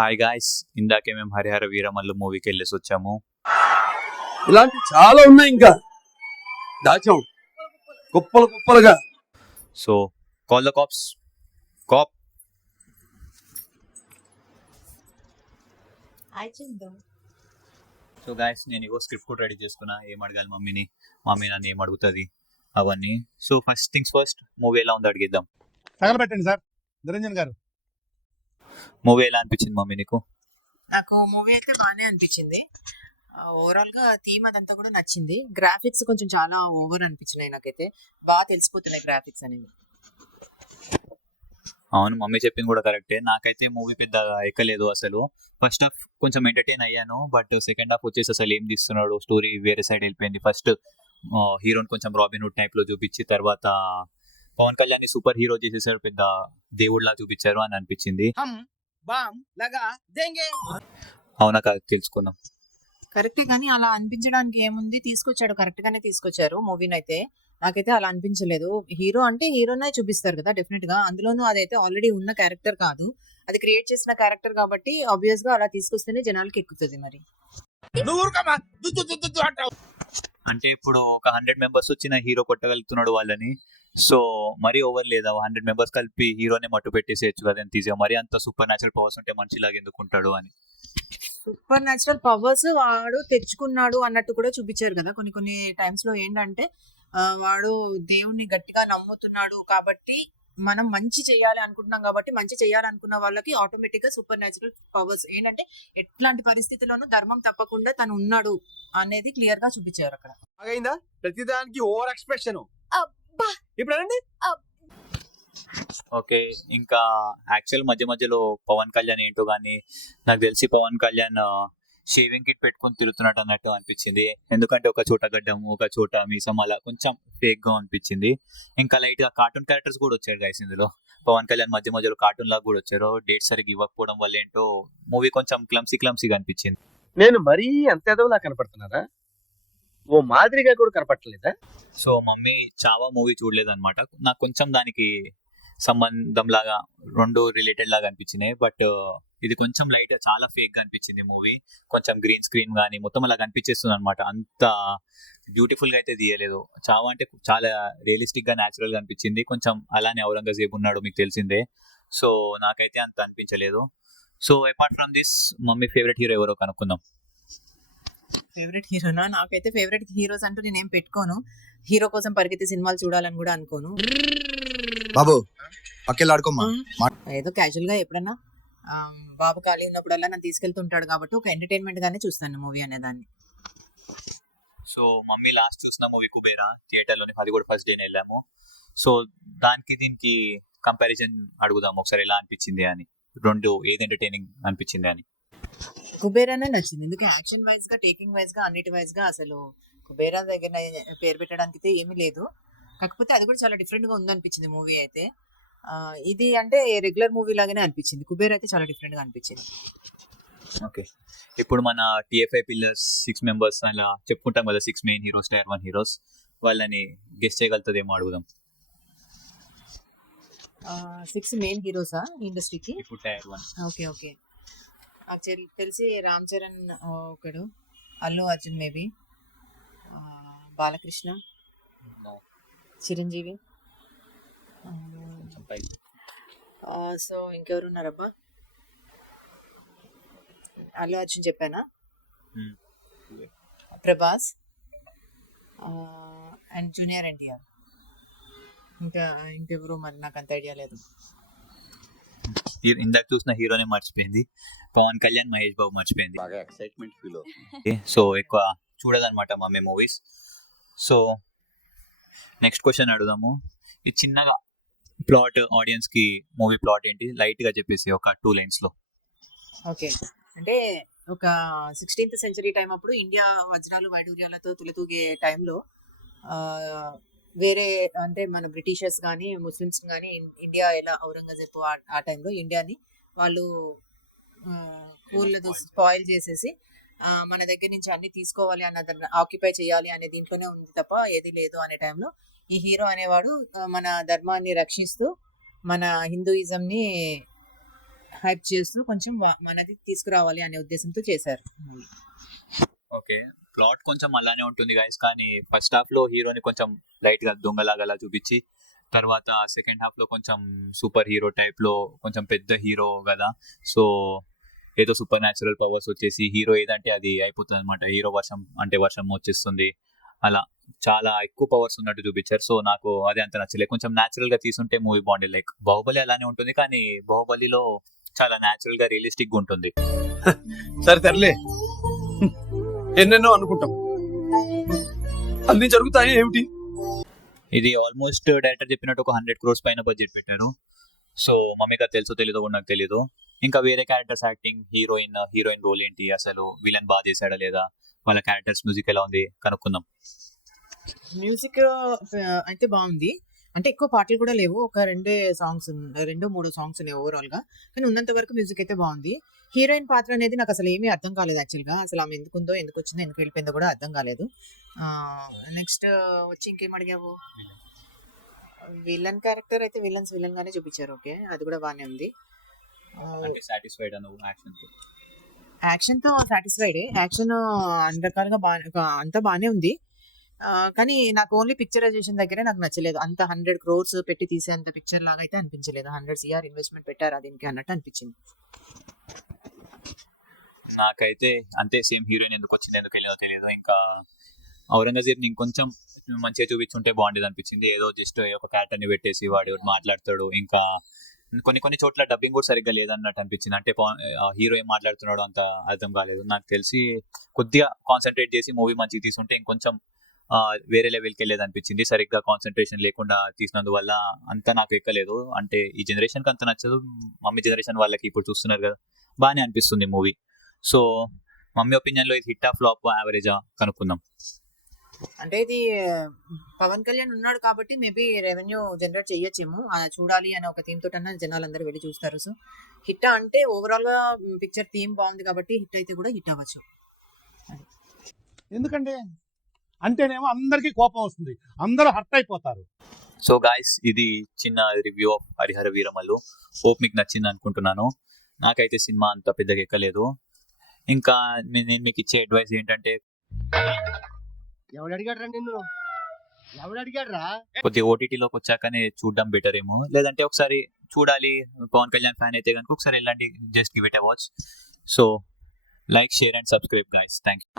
Hi guys, ఇందాకే మేము హరిహర వీరమల్లు మూవీకి వెళ్ళేసి వచ్చాము. ఇలాంటి చాలా ఉన్నాయి, ఇంకా దాచాం కుప్పలు కుప్పలుగా. So call the cops. Cop. So guys, నేను ఇగో స్క్రిప్ట్ కూడా రెడీ చేసుకున్నా. ఏం అడగాలి మమ్మీని, మమ్మీ నన్ను ఏం అడుగుతుంది అవన్నీ. So first things first, movie ఎలా ఉందో అడిగిద్దాం. తగలబెట్టండి సార్ నిరంజన్ గారు. మూవీ ఎలా అనిపించింది మమ్మీ నీకు? నాకు మూవీ అయితే బాగానే అనిపించింది. ఓవరాల్ గా థీమ్ అదంతా కూడా నచ్చింది. గ్రాఫిక్స్ కొంచెం చాలా ఓవర్ అనిపించినాయి నాకైతే. బాగా తెలిసిపోతున్నాయి గ్రాఫిక్స్ అనేవి. అవును, మమ్మీ చెప్పింది కూడా కరెక్టే. నాకైతే మూవీ పెద్దగా ఎక్కలేదు అసలు. ఫస్ట్ హాఫ్ కొంచెం ఎంటర్టైన్ అయ్యాను, బట్ సెకండ్ హాఫ్ వచ్చేసి అసలు ఏం తీస్తున్నాడు, స్టోరీ వేరే సైడ్ వెళ్ళిపోయింది. ఫస్ట్ హీరోని కొంచెం రాబిన్ హుడ్ టైప్ లో చూపించి, తర్వాత పవన్ కళ్యాణ్ ని సూపర్ హీరో చేసేసారు, పెద్ద దేవుడిలా చూపించారు అని అనిపించింది. అవునా కాదు తెలుసుకుందాం. కరెక్టే, కానీ అలా అనిపించడానికి ఏముంది, తీసుకొచ్చాడు కరెక్ట్ గానే తీసుకొచ్చారు మూవీని అయితే. నాకైతే అలా అనిపించలేదు. హీరో అంటే హీరోనే చూపిస్తారు కదా డెఫినెట్ గా. అందులోనూ అదైతే ఆల్రెడీ ఉన్న క్యారెక్టర్ కాదు, అది క్రియేట్ చేసిన క్యారెక్టర్ కాబట్టి ఆబ్వియస్ గా అలా తీసుకొస్తేనే జనాలకి ఎక్కుతుంది. మరి అంటే ఇప్పుడు ఒక 100 మెంబర్స్ వచ్చిన హీరో కొట్టగలుగుతున్నాడు వాళ్ళని. సో మరీ ఓవర్ లేదా? 100 మెంబర్స్ కలిపి హీరోనే మట్టు పెట్టేసేయచ్చు కదా ఎంత ఈజీగా. మరి అంత సూపర్ న్యాచురల్ పవర్స్ ఉంటే మనిషిలాగా ఎందుకుంటాడు అని. సూపర్ న్యాచురల్ పవర్స్ వాడు తెచ్చుకున్నాడు అన్నట్టు కూడా చూపించారు కదా కొన్ని కొన్ని టైమ్స్ లో. ఏంటంటే వాడు దేవుణ్ణి గట్టిగా నమ్ముతున్నాడు కాబట్టి, మనం మంచి చేయాలి అనుకుంటున్నాం కాబట్టి, మంచి చేయాలనుకున్న వాళ్ళకి ఆటోమేటిక్ గా సూపర్ న్యాచురల్ పవర్స్ ఏంటంటే ఎట్లాంటి పరిస్థితుల్లోనూ ధర్మం తప్పకుండా తను ఉన్నాడు అనేది క్లియర్ గా చూపించారు అక్కడ. అయిందా ప్రతిదానికి ఓవర్ ఎక్స్ప్రెషన్. ఇప్పుడు ఓకే, ఇంకా యాక్చువల్ మధ్య మధ్యలో పవన్ కళ్యాణ్ ఏంటో కానీ నాకు తెలిసి పవన్ కళ్యాణ్ షేవింగ్ కిట్ పెట్టుకొని తిరుగుతున్నట్టు అన్నట్టు అనిపించింది. ఎందుకంటే ఒక చోట గడ్డం, ఒక చోట మీసం, అలా కొంచెం ఫేక్ గా అనిపించింది. ఇంకా లైట్ గా కార్టూన్ క్యారెక్టర్స్ కూడా వచ్చారు గైస్ ఇందులో. పవన్ కళ్యాణ్ మధ్య మధ్యలో కార్టూన్ లాగా కూడా వచ్చారు. డేట్ సరిగ్గా ఇవ్వకపోవడం వల్ల ఏంటో మూవీ కొంచెం క్లమ్సీగా అనిపించింది. నేను మరీ అంత ఎదవలా కనపడుతున్నారా? ఓ మాదిరిగా కూడా కనపడలేదా? సో మమ్మీ చావా మూవీ చూడలేదు అనమాట. నాకు కొంచెం దానికి సంబంధం లాగా, రెండు రిలేటెడ్ లాగా అనిపించినాయి. బట్ ఇది కొంచెం లైట్, చాలా ఫేక్ గా అనిపించింది మూవీ. కొంచెం గ్రీన్ స్క్రీన్ కానీ మొత్తం అలా కనిపించేస్తుంది అనమాట. అంత బ్యూటిఫుల్ గా అయితే తీయలేదు. చావా అంటే చాలా రియలిస్టిక్ గా, న్యాచురల్ గా అనిపించింది. కొంచెం అలానే ఔరంగజేబు ఉన్నాడు, మీకు తెలిసిందే. సో నాకైతే అంత అనిపించలేదు. So apart from this, mummy favourite hero ఎవరో కనుక్కుందాం. ఫేవరెట్ హీరోనా? నాకైతే ఫేవరెట్ హీరోస్ అంటూ నేనేం పెట్టుకోను. హీరో కోసం పరిగెత్తి సినిమాలు చూడాలని కూడా అనుకోను. బాబు పక్కెళ్ళాడుకోమా. ఏదో క్యాజువల్ గా ఎప్పుడన్నా బాబు ఖాళీ ఉన్నప్పుడల్లా నన్ను తీసుకెళ్తుంటాడు కాబట్టి ఒక ఎంటర్టైన్మెంట్ గానే చూస్తాను మూవీ అనేదాన్ని. సో మమ్మీ లాస్ట్ చూసిన మూవీ కుబేరా థియేటర్ లోని, అది కూడా ఫస్ట్ డేనే వెళ్ళాము. సో దానికి దీనికి కంపారిజన్ అడుగుదాం ఒకసారి, ఎలా అనిపించింది అని. రెండు ఏది ఎంటర్టైనింగ్ అనిపించింది అని. కుబేరానే నచ్చింది, ఎందుకంటే యాక్షన్ వైజ్ గా, టేకింగ్ వైజ్ గా, అన్నిటి వైజ్ గా అసలు కుబేరా దగ్గర పేరు పెట్టడానికి అయితే ఏమీ లేదు. కాకపోతే అది కూడా చాలా డిఫరెంట్ గా ఉందనిపించింది మూవీ అయితే. ఇది అంటే రెగ్యులర్ మూవీ లాగానే అనిపించింది. కుబేర్ అయితే చాలా డిఫరెంట్ గా అనిపించింది. ఓకే, ఇప్పుడు మన TFI పిల్లర్స్ 6 మెంబర్స్ అలా చెప్పుకుంటాం కదా, 6 మెయిన్ హీరోస్, Tier 1 హీరోస్. వాళ్ళని గెస్ట్ చేయగలుగుతుందేమో అడుగుదాం. 6 మెయిన్ హీరోసా ఇండస్ట్రీకి? ఇప్పుడు Tier 1. ఓకే ఓకే, నాకు తెలిసి రామ్ చరణ్ ఒకడు, అల్లు అర్జున్ మేబీ, బాలకృష్ణ, చిరంజీవి. సో ఇంకెవరు ఉన్నారబ్బా? అల్లు అర్జున్ చెప్పానా, ప్రభాస్ అండ్ జూనియర్ ఎన్టీఆర్. ఇంకెవరు మరి నాకు అంత ఐడియా లేదు. ఇందాక చూసిన హీరోనే మర్చిపోయింది, పవన్ కళ్యాణ్, మహేష్ బాబు మర్చిపోయింది. బాగా ఎక్సైట్మెంట్ ఫీల్ సో ఎక్కువ చూడదన్నమాట mummy movies. So next question అడుగుదాము. ఇది చిన్నగా ప్లాట్, ఆడియన్స్ కి మూవీ ప్లాట్ ఏంటి లైట్ గా చెప్పేసి ఒక 2 lines లో. ఓకే, అంటే ఒక 16th సెంచరీ టైం అప్పుడు ఇండియా వజ్రాలు వైడూర్యాలతో తులతూగే టైంలో వేరే అంటే మన బ్రిటిషర్స్ కానీ ముస్లిమ్స్ కానీ ఇండియా ఎలా ఔరంగజేబు ఆ టైంలో ఇండియాని వాళ్ళు కూలతో స్పాయిల్ చేసేసి మన దగ్గర నుంచి అన్ని తీసుకోవాలి అన్నది, ఆక్యుపై చేయాలి అనే దీంట్లోనే ఉంది తప్ప ఏది లేదు అనే టైంలో ఈ హీరో అనేవాడు మన ధర్మాన్ని రక్షిస్తూ మన హిందూయిజంని హైప్ చేస్తూ కొంచెం మనది తీసుకురావాలి అనే ఉద్దేశంతో చేశారు మూవీ. ఓకే, ప్లాట్ కొంచెం అలానే ఉంటుంది గైస్, కానీ ఫస్ట్ హాఫ్ లో హీరోని కొంచెం లైట్ గా దొంగలాగా అలా చూపించి తర్వాత సెకండ్ హాఫ్ లో కొంచెం సూపర్ హీరో టైప్ లో కొంచెం పెద్ద హీరో కదా, సో ఏదో సూపర్ న్యాచురల్ పవర్స్ వచ్చేసి హీరో ఏదంటే అది అయిపోతుంది అనమాట. హీరో వర్షం అంటే వర్షం వచ్చేస్తుంది, అలా చాలా ఎక్కువ పవర్స్ ఉన్నట్టు చూపించారు. సో నాకు అది అంత నచ్చలేదు. కొంచెం న్యాచురల్ గా తీసుంటే మూవీ బాగుండేది. లైక్ బాహుబలి అలానే ఉంటుంది, కానీ బాహుబలిలో చాలా న్యాచురల్ గా రియలిస్టిక్ గా ఉంటుంది. సరే తరలే, ఎన్నెన్నో అనుకుంటాం, అన్ని జరుగుతాయి ఏమిటి? ఇది ఆల్మోస్ట్ డైరెక్టర్ చెప్పినట్టు ఒక 100 crores పైన బడ్జెట్ పెట్టారు. సో మమ్మీగా తెలుసో తెలీదో కూడా నాకు తెలీదు. ఇంకా వేరే క్యారెక్టర్స్ యాక్టింగ్, హీరోయిన్ రోల్ ఏంటి, అసలు విలన్ బాగా చేశాడా లేదా, వాళ్ళ క్యారెక్టర్స్ మ్యూజిక్ ఎలా ఉంది కనుక్కుందాం. మ్యూజిక్ అయితే బాగుంది. అంటే ఎక్కువ పాటలు కూడా లేవు, ఒక 2-3 సాంగ్స్ ఉన్నాయి ఓవరాల్ గా, కానీ ఉన్నంత వరకు మ్యూజిక్ అయితే బాగుంది. హీరోయిన్ పాత్ర అనేది నాకు అసలు ఏమీ అర్థం కాలేదు యాక్చువల్ గా. అసలు ఆమె ఎందుకుందో, ఎందుకు వచ్చిందో, ఎందుకు వెళ్ళిపోయిందో కూడా అర్థం కాలేదు. నెక్స్ట్ వచ్చి ఇంకేం అడిగావు? విలన్ క్యారెక్టర్ అయితే విలన్ గానే చూపించారు. ఓకే, అది కూడా బాగానే ఉంది. అంటే సాటిస్ఫైడ్ అను యాక్షన్ తో? యాక్షన్ తో సాటిస్ఫైడ్. యాక్షన్ అన్ని రకాలుగా అంతా బాగానే ఉంది. కానీ నాకు ఓన్లీ పిక్చరైజేషన్ దగ్గరే నాకు నచ్చలేదు. అంత 100 crores పెట్టి తీసే అంత పిక్చర్ లాగా అయితే అనిపించలేదు. 100 crore ఇన్వెస్ట్మెంట్ పెట్టారా దీనికి అన్నట్టు అనిపించింది. నాకైతే అంతే, సేమ్ హీరోయిన్ ఎందుకు వచ్చింది, ఎందుకు వెళ్ళదో తెలియదు. ఇంకా ఔరంగజేబ్ ఇంకొంచెం మంచిగా చూపించుంటే బాగుండేది అనిపించింది. ఏదో జస్ట్ ఒక క్యారెక్టర్ ని పెట్టేసి వాడు మాట్లాడతాడు, ఇంకా కొన్ని చోట్ల డబ్బింగ్ కూడా సరిగ్గా లేదన్నట్టు అనిపించింది. అంటే హీరో ఏం మాట్లాడుతున్నాడు అంత అర్థం కాలేదు. నాకు తెలిసి కొద్దిగా కాన్సన్ట్రేట్ చేసి మూవీ మంచిగా తీసుంటే ఇంకొంచెం వేరే లెవెల్కి వెళ్ళేది అనిపించింది. సరిగ్గా కాన్సన్ట్రేషన్ లేకుండా తీసినందువల్ల అంత నాకు ఎక్కలేదు. అంటే ఈ జనరేషన్ కి అంత నచ్చదు, మమ్మీ జనరేషన్ వాళ్ళకి ఇప్పుడు చూస్తున్నారు కదా, బాగానే అనిపిస్తుంది మూవీ. సో మమ్మీ ఒపీనియన్ లో ఇది హిట్ ఆ ఫ్లాప్ యావరేజా కనుక్కుందాం. అంటే ఇది పవన్ కళ్యాణ్ ఉన్నాడు కాబట్టి మేబీ రెవెన్యూ జనరేట్ చేయొచ్చేమో, చూడాలి అనే ఒక థీమ్ తోటన్నా జనాలు అందరూ వెళ్ళి చూస్తారు. సో హిట్ అంటే ఓవరాల్ గా పిక్చర్ థీమ్ బాగుంది కాబట్టి హిట్ అయితే కూడా హిట్ అవ్వచ్చు. ఎందుకంటే అంటేనేమో అందరికీ కోపం వస్తుంది, అందరూ హర్ట్ అయిపోతారు. సో గాయస్, ఇది చిన్న review of Harihara Veeramallu. Hope మీకు నచ్చింది అనుకుంటున్నాను. నాకైతే సినిమా అంత పెద్దగా ఎక్కలేదు. ఇంకా నేను మీకు ఇచ్చే అడ్వైస్ ఏంటంటే కొద్దిగా ఓటీటీలోకి వచ్చాకనే చూడడం బెటర్ ఏమో, లేదంటే ఒకసారి చూడాలి పవన్ కళ్యాణ్ ఫ్యాన్ అయితే కనుక ఒకసారి వెళ్ళండి, just give it a watch. So like, share and subscribe guys. Thank you.